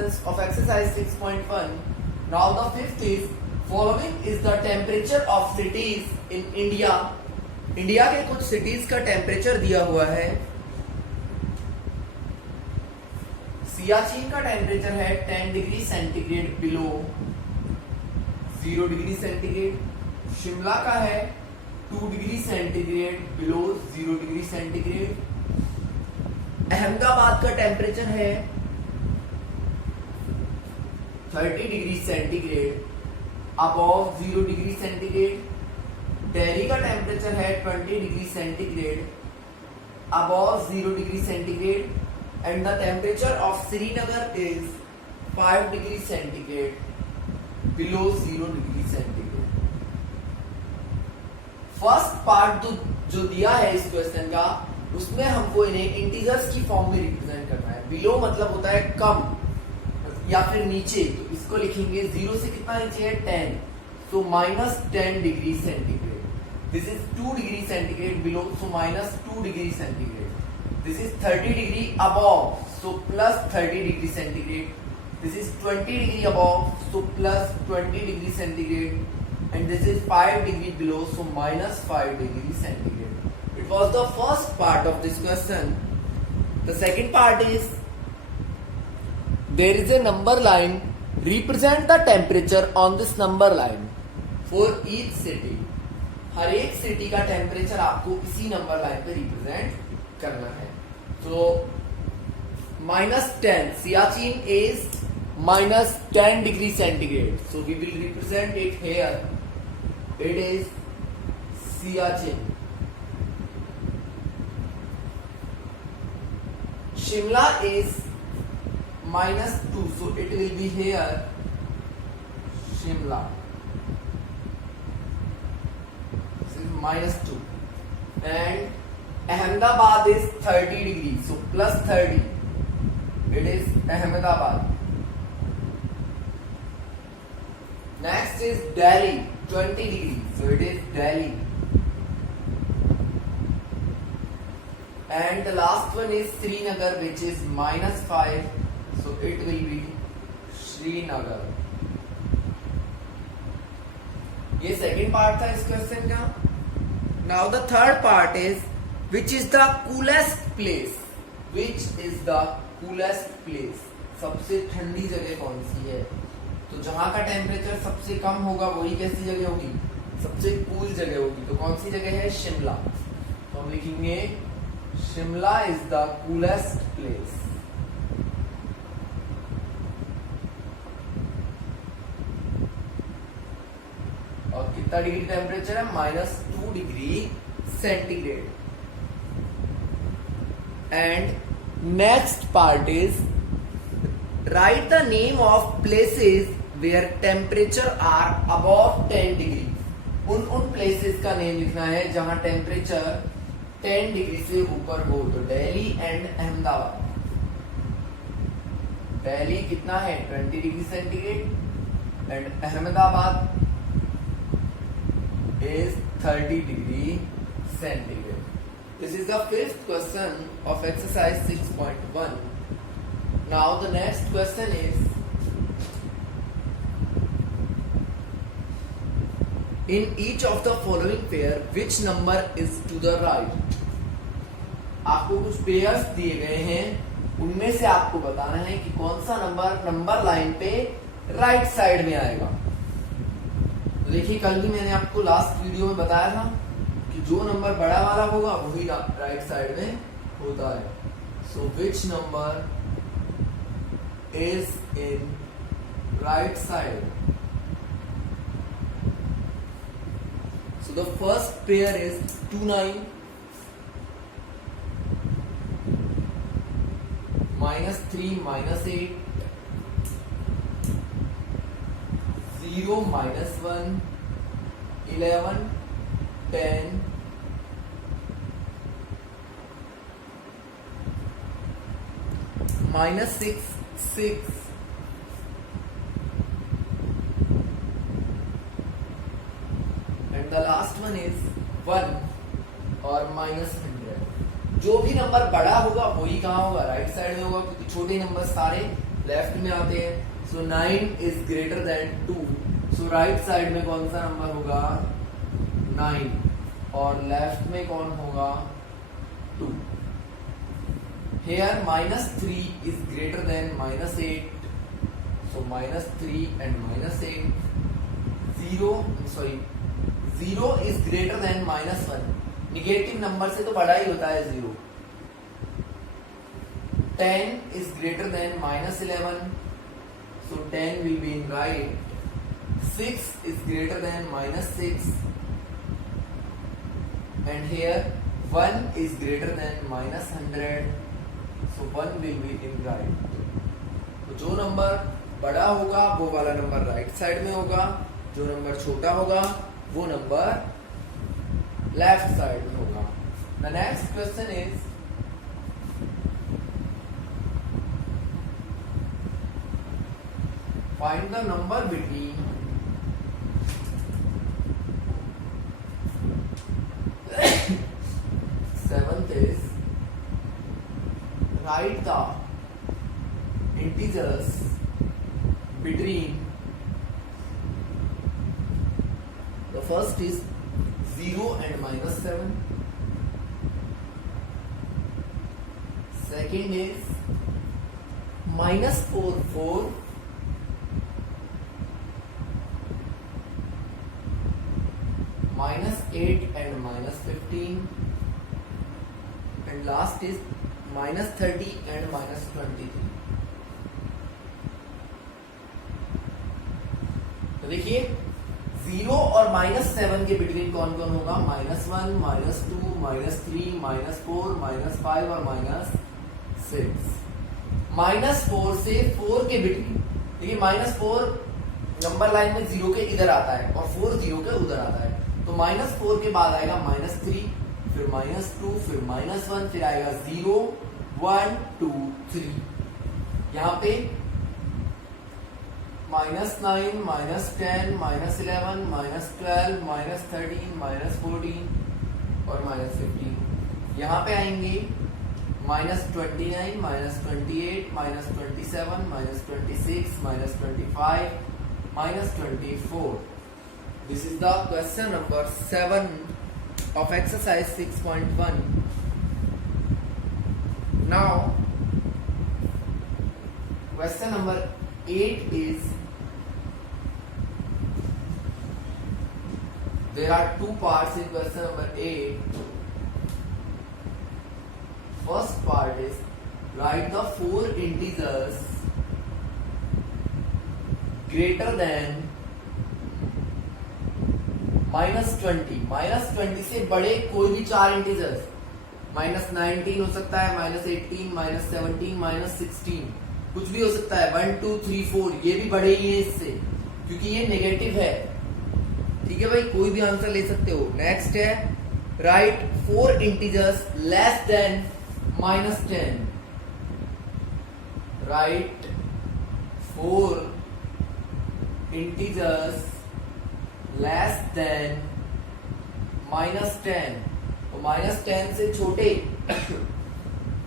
questions of exercise 6.1. Now the fifth is, following is the temperature of cities in India. India के कुछ cities का temperature दिया हुआ है. सियाचिन का टेम्परेचर है 10 degree centigrade below 0 degree centigrade. Shimla का है 2 degree centigrade below 0 degree centigrade. Ahmedabad का टेम्परेचर है 30 degree centigrade above 0 degree centigrade. Delhi का टेम्परेचर है 20 degree centigrade above 0 degree centigrade. And the temperature of Srinagar is 5 degree centigrade below 0 degree centigrade. First part जो दिया है इस क्वेश्चन का, उसमें हमको इन्हें इंटीजर्स की फॉर्म में रिप्रेजेंट करना है. बिलो मतलब होता है कम या फिर नीचे, तो इसको लिखेंगे 0 से कितना नीचे है 10, so -10 degree centigrade. This is 2 degree centigrade below, so -2 degree centigrade. This is 30 degree above, so +30 degree centigrade. This is 20 degree above, so +20 degree centigrade. And this is 5 degree below, so -5 degree centigrade. It was the first part of this question. The second part is, there is a number line, represent the temperature on this number line for each city. हर एक city का temperature आपको इसी number line पे represent करना है. तो -10, Siachen is -10 degree centigrade, so we will represent it here. It is Siachen. Shimla is -2, so it will be here Shimla. This is -2. And Ahmedabad is 30 degrees, so +30. It is Ahmedabad. Next is Delhi, 20 degrees, so it is Delhi. And the last one is Srinagar, which is -5, so it will be Srinagar. ये second part था इस question का. Now the third part is, which is the coolest place. Which is the coolest place, सबसे ठंडी जगह कौन सी है. तो जहां का टेम्परेचर सबसे कम होगा वही कैसी जगह होगी, सबसे कूल जगह होगी. तो कौन सी जगह है, शिमला. तो हम लिखेंगे Shimla is the coolest place. और कितना डिग्री टेम्परेचर है, -2 degree centigrade. And next part is, right the name of places where temperature are above 10 degree. उन प्लेसेस का नेम लिखना है जहां टेम्परेचर 10 डिग्री से ऊपर हो. तो दिल्ली एंड अहमदाबाद. दिल्ली कितना है 20 degree centigrade and Ahmedabad is 30 degree centigrade. This is the fifth question of exercise 6.1. Now the next question is, in each of the following pair, which number is to the right? आपको कुछ pairs दिए गए हैं, उनमें से आपको बताना है कि कौन सा नंबर लाइन पे राइट साइड में आएगा. तो देखिए, कल भी मैंने आपको लास्ट वीडियो में बताया था कि जो नंबर बड़ा वाला होगा वही राइट साइड में होता है. So which number is in right side. So the first pair is 2 9 -3 -8 0 -1 11 10 -6 6 the last one is 1 और -100. जो भी नंबर बड़ा होगा वही कहाँ होगा, राइट साइड में होगा, क्योंकि छोटे नंबर सारे लेफ्ट में आते हैं। सो 9 is greater than 2, so right side में कौन सा नंबर होगा 9 और लेफ्ट में कौन होगा 2। Here -3 is greater than -8, so -3 and -8, 0 is greater than -1, negative number से तो बड़ा ही होता है 0। 10 is greater than -11, so 10 will be in right। 6 is greater than -6, and here 1 is greater than -100, so 1 will be in right। तो जो number बड़ा होगा वो वाला नंबर राइट साइड में होगा, जो नंबर छोटा होगा वो नंबर लेफ्ट साइड में होगा। The next question is find the number between 7th is write the integers between, the first is 0 and -7, second is -4 4, -8 and -15, and last is -30 and -23। तो देखिए 0 और -7 के बिटवीन कौन कौन होगा, -1 -2 -3 -4 -5 और -6। -4 से 4 के बिटवीन, देखिए -4 नंबर लाइन में 0 के इधर आता है और 4 0 के उधर आता है, तो -4 के बाद आएगा -3, फिर -2, फिर -1, फिर आएगा 0 1 2 3। यहाँ पे -9 -10 -11 -12 -13 -14 और -15। यहाँ पे आएंगे -29 -28 -27 -26 -25 -24। This is the question number 7 of exercise 6.1. Now question number 8 is, there are two parts in question number 8. First part is write the 4 integers greater than -20। -20 से बड़े कोई भी 4 इंटीजर्स, -19 हो सकता है, -18 -17 -16, कुछ भी हो सकता है, 1 2 3 4, ये भी बड़े ही है इससे क्योंकि ये नेगेटिव है। ठीक है भाई, कोई भी आंसर ले सकते हो। नेक्स्ट है right 4 integers less than -10। Right 4 integers less than -10, तो -10 से छोटे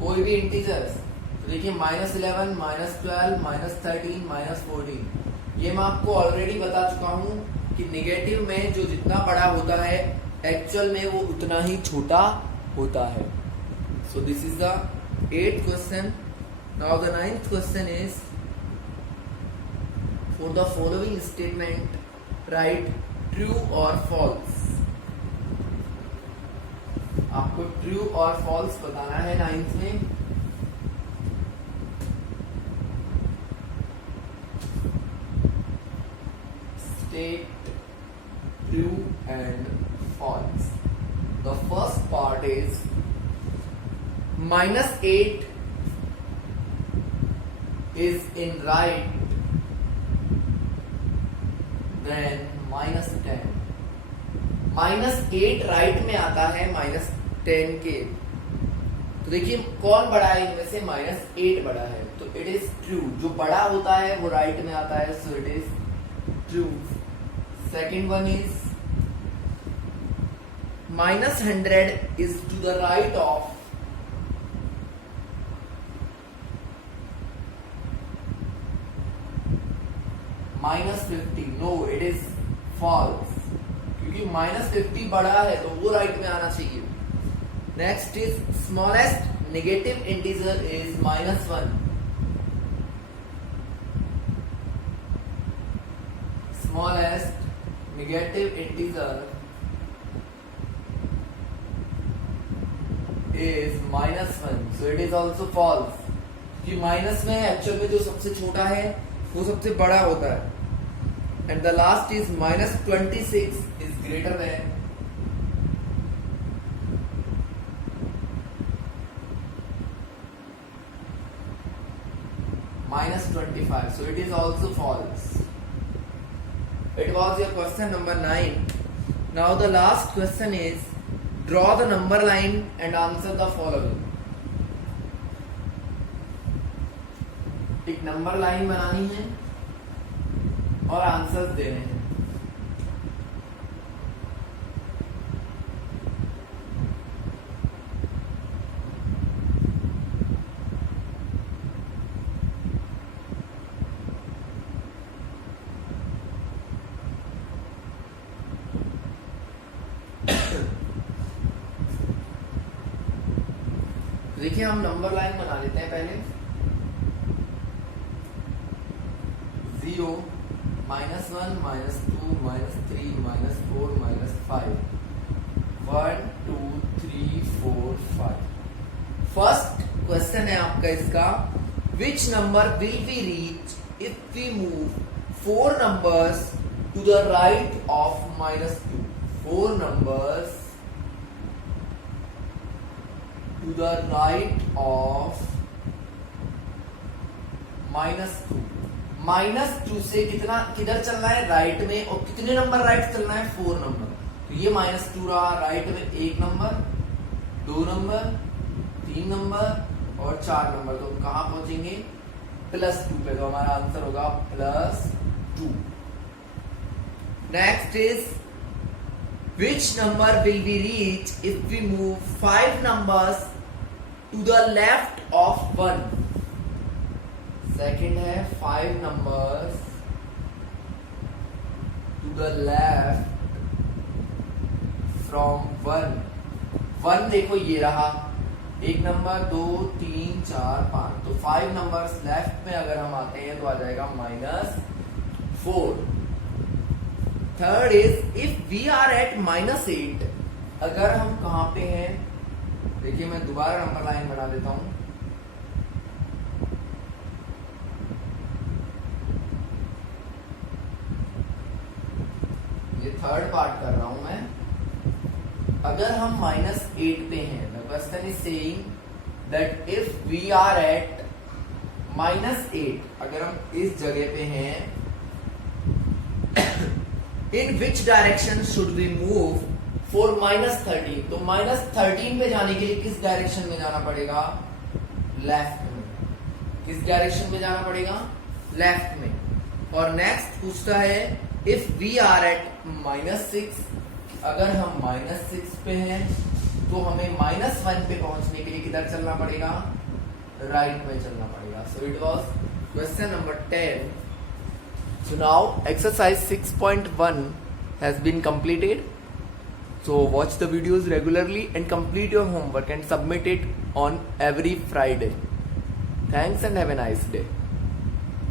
कोई भी इंटीजर्स, तो देखिए -11 -12 -13 -14, ये मैं आपको ऑलरेडी बता चुका हूं कि नेगेटिव में जो जितना बड़ा होता है एक्चुअल में वो उतना ही छोटा होता है। So this is the 8th question. Now the 9th question is, for the following statement right true और फॉल्स। आपको ट्रू और फॉल्स बताना है 9th में। State true and false. The first part is -8 is in right then -10। -8 right में आता है -10 के, तो देखिए कौन बड़ा है इनमें से, -8 बड़ा है, तो इट इज ट्रू। जो बड़ा होता है वो राइट में आता है, so it is true. Second one is -100 is to the right of -50, no it is false, क्योंकि -50 बड़ा है तो वो राइट में आना चाहिए। Next is smallest negative integer is -1, smallest negative integer is -1, so it is also false, कि minus में एक्चुअल में जो सबसे छोटा है वो सबसे बड़ा होता है। And the last is -26 is greater than -25, so it is also false. It was your question number 9. Now the last question is, draw the number line and answer the following. एक नंबर लाइन बनानी है और answers देने हैं। देखिए हम number line बना लेते हैं पहले। 0, -1, -2, -3, -4, -5, 1, 2, 3, 4, 5। फर्स्ट क्वेश्चन है आपका इसका, which number will we reach if we move 4 numbers to the right of -2। 4 numbers to the right of -2। -2 से कितना किधर चलना है, राइट में, और कितने नंबर राइट चलना है, 4 नंबर। तो ये -2 रहा, राइट में 1 नंबर, 2 नंबर, 3 नंबर और 4 नंबर। तो हम कहां पहुंचेंगे, +2 पे। तो हमारा आंसर होगा +2। Next is, which number will we reach if we move 5 numbers to the left of 1। Second है 5 numbers to the left from 1। 1 देखो ये रहा, 1 नंबर, 2, 3, 4, 5। तो 5 नंबर्स लेफ्ट में अगर हम आते हैं तो आ जाएगा -4। Third is, if we are at -8, अगर हम कहां पे हैं, देखिए मैं दोबारा नंबर लाइन बना देता हूं। ये थर्ड पार्ट कर रहा हूं मैं। अगर हम -8 पे हैं, the question is saying that if we are at -8, अगर हम इस जगह पे हैं, in which direction should we move for -13। तो -13 पे जाने के लिए किस डायरेक्शन में जाना पड़ेगा, लेफ्ट में। किस डायरेक्शन में जाना पड़ेगा, लेफ्ट में। और नेक्स्ट पूछता है, इफ वी आर एट -6, अगर हम -6 पे हैं तो हमें -1 पे पहुंचने के लिए किधर चलना पड़ेगा, राइट में चलना पड़ेगा। So it was question number 10। So now exercise 6.1 has been completed. So watch the videos regularly and complete your homework and submit it on every Friday. Thanks and have a nice day.